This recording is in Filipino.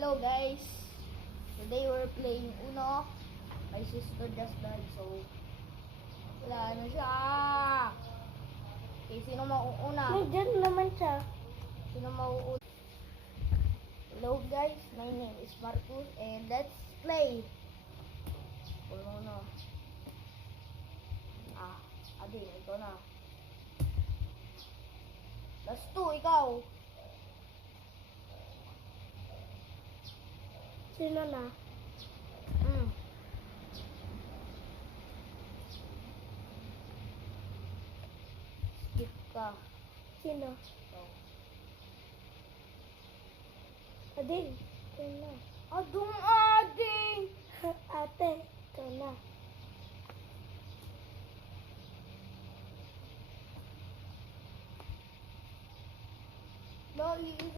Hello guys! Today we're playing Uno. My sister just died, so wala na siya. Okay, sino mauuna? Nandiyan naman siya. Sino mauuna? Hello guys, my name is Marcus and let's play. Uno na. Adi, ito na. Last 2, ikaw. Sino na? Skip ka. Sino? Ikaw. Ading. Ito na. Adong ading! Ate. Ito na. Lagi